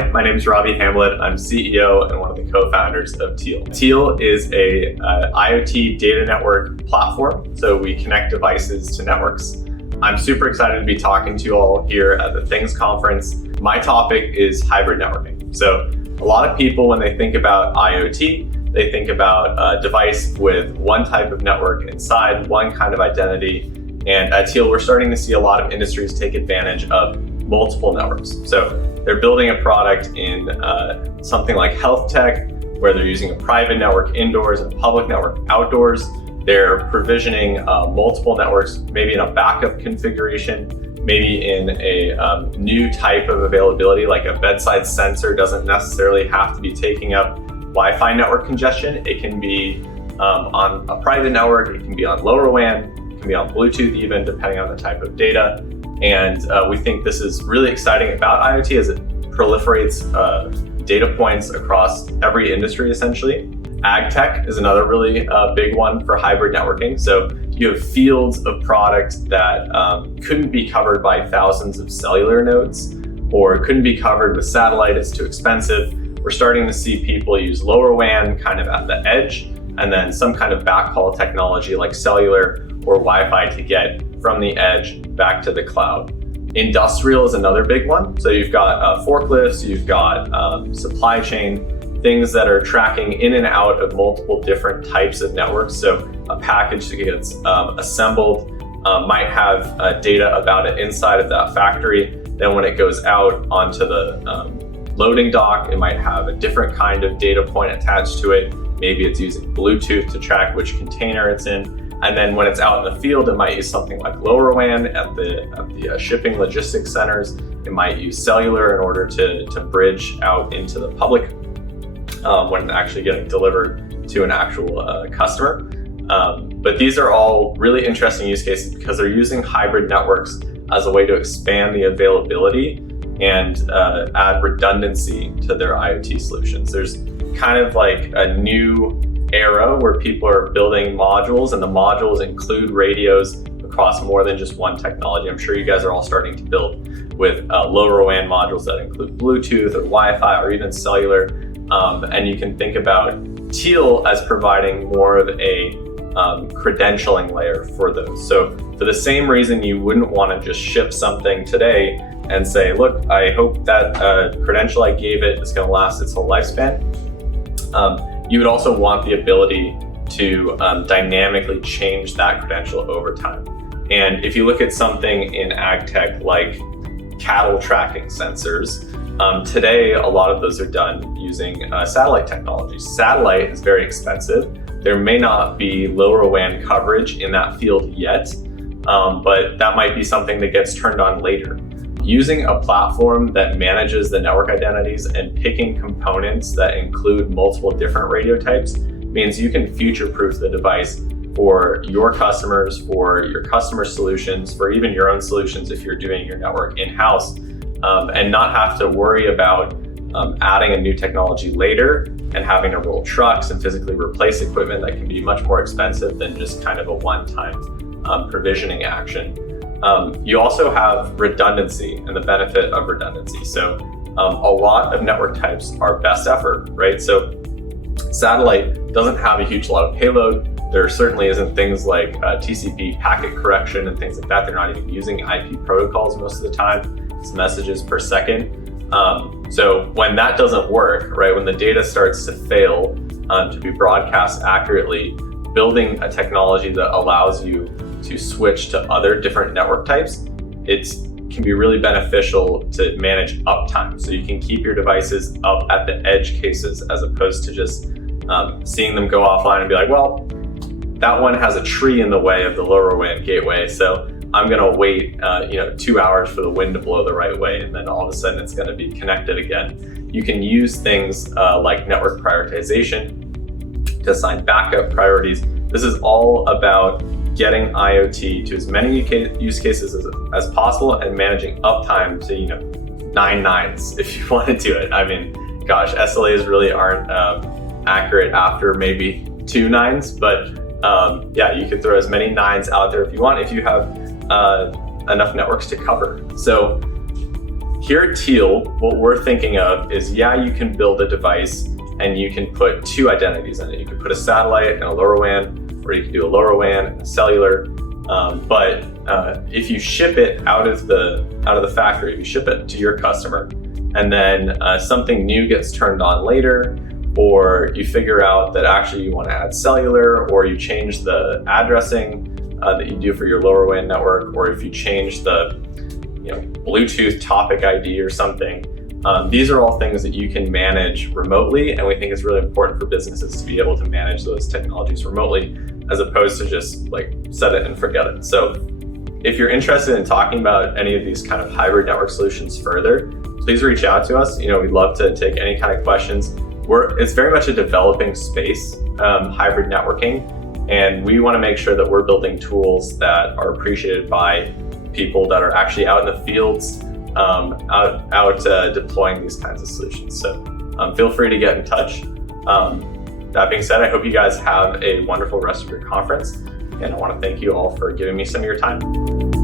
Hi, my name is Hamblet. I'm CEO and one of the co-founders of TEAL. TEAL is a IoT data network platform, so we connect devices to networks. I'm super excited to be talking to you all here at the Things conference. My topic is hybrid networking. So a lot of people, when they think about IoT, they think about a device with one type of network inside, one kind of identity. And at TEAL, we're starting to see a lot of industries take advantage of multiple networks. So they're building a product in something like health tech, where they're using a private network indoors and a public network outdoors. They're provisioning multiple networks, maybe in a backup configuration, maybe in a new type of availability, like a bedside sensor doesn't necessarily have to be taking up Wi-Fi network congestion. It can be on a private network, it can be on LoRaWAN, it can be on Bluetooth even, depending on the type of data. And we think this is really exciting about IoT as it proliferates data points across every industry, essentially. Ag tech is another really big one for hybrid networking. So you have fields of product that couldn't be covered by thousands of cellular nodes, or couldn't be covered with satellite, it's too expensive. We're starting to see people use LoRaWAN kind of at the edge, and then some kind of backhaul technology like cellular or Wi-Fi to get from the edge back to the cloud. Industrial is another big one. So you've got forklifts, you've got supply chain, things that are tracking in and out of multiple different types of networks. So a package that gets assembled might have data about it inside of that factory. Then when it goes out onto the loading dock, it might have a different kind of data point attached to it. Maybe it's using Bluetooth to track which container it's in. And then when it's out in the field, it might use something like LoRaWAN at the shipping logistics centers. It might use cellular in order to bridge out into the public when actually getting delivered to an actual customer. But these are all really interesting use cases because they're using hybrid networks as a way to expand the availability and add redundancy to their IoT solutions. There's kind of like a new era where people are building modules, and the modules include radios across more than just one technology. I'm sure you guys are all starting to build with LoRaWAN modules that include Bluetooth or Wi-Fi or even cellular. And you can think about TEAL as providing more of a credentialing layer for those. So for the same reason you wouldn't want to just ship something today and say, look, I hope that credential I gave it is going to last its whole lifespan. You would also want the ability to dynamically change that credential over time. And if you look at something in ag tech like cattle tracking sensors, today a lot of those are done using satellite technology. Satellite is very expensive. There may not be LoRaWAN coverage in that field yet, but that might be something that gets turned on later. Using a platform that manages the network identities and picking components that include multiple different radio types means you can future-proof the device for your customers, for your customer solutions, for even your own solutions if you're doing your network in-house, and not have to worry about adding a new technology later and having to roll trucks and physically replace equipment that can be much more expensive than just kind of a one-time provisioning action. You also have redundancy and the benefit of redundancy. So a lot of network types are best effort, right? So satellite doesn't have a huge lot of payload. There certainly isn't things like TCP packet correction and things like that. They're not even using IP protocols most of the time. It's messages per second. So when that doesn't work, right, when the data starts to fail to be broadcast accurately, building a technology that allows you to switch to other different network types, it can be really beneficial to manage uptime. So you can keep your devices up at the edge cases as opposed to just seeing them go offline and be like, well, that one has a tree in the way of the LoRaWAN gateway, so I'm gonna wait 2 hours for the wind to blow the right way, and then all of a sudden it's gonna be connected again. You can use things like network prioritization to assign backup priorities. This is all about getting IoT to as many use cases as possible and managing uptime to 9 nines if you want to do it. I mean, gosh, SLAs really aren't accurate after maybe 2 nines, but yeah, you could throw as many 9s out there if you want, if you have enough networks to cover. So Here at TEAL, what we're thinking of is, yeah, you can build a device and you can put two identities in it. You can put a satellite and a LoRaWAN, or you can do a LoRaWAN and a cellular. But if you ship it out of the factory, you ship it to your customer, and then something new gets turned on later, or you figure out that actually you want to add cellular, or you change the addressing that you do for your LoRaWAN network, or if you change the Bluetooth topic ID or something. These are all things that you can manage remotely, and we think it's really important for businesses to be able to manage those technologies remotely, as opposed to just like set it and forget it. So if you're interested in talking about any of these kind of hybrid network solutions further, please reach out to us. We'd love to take any kind of questions. It's very much a developing space, hybrid networking, and we want to make sure that we're building tools that are appreciated by people that are actually out in the fields, out deploying these kinds of solutions. So feel free to get in touch. That being said, I hope you guys have a wonderful rest of your conference, and I want to thank you all for giving me some of your time.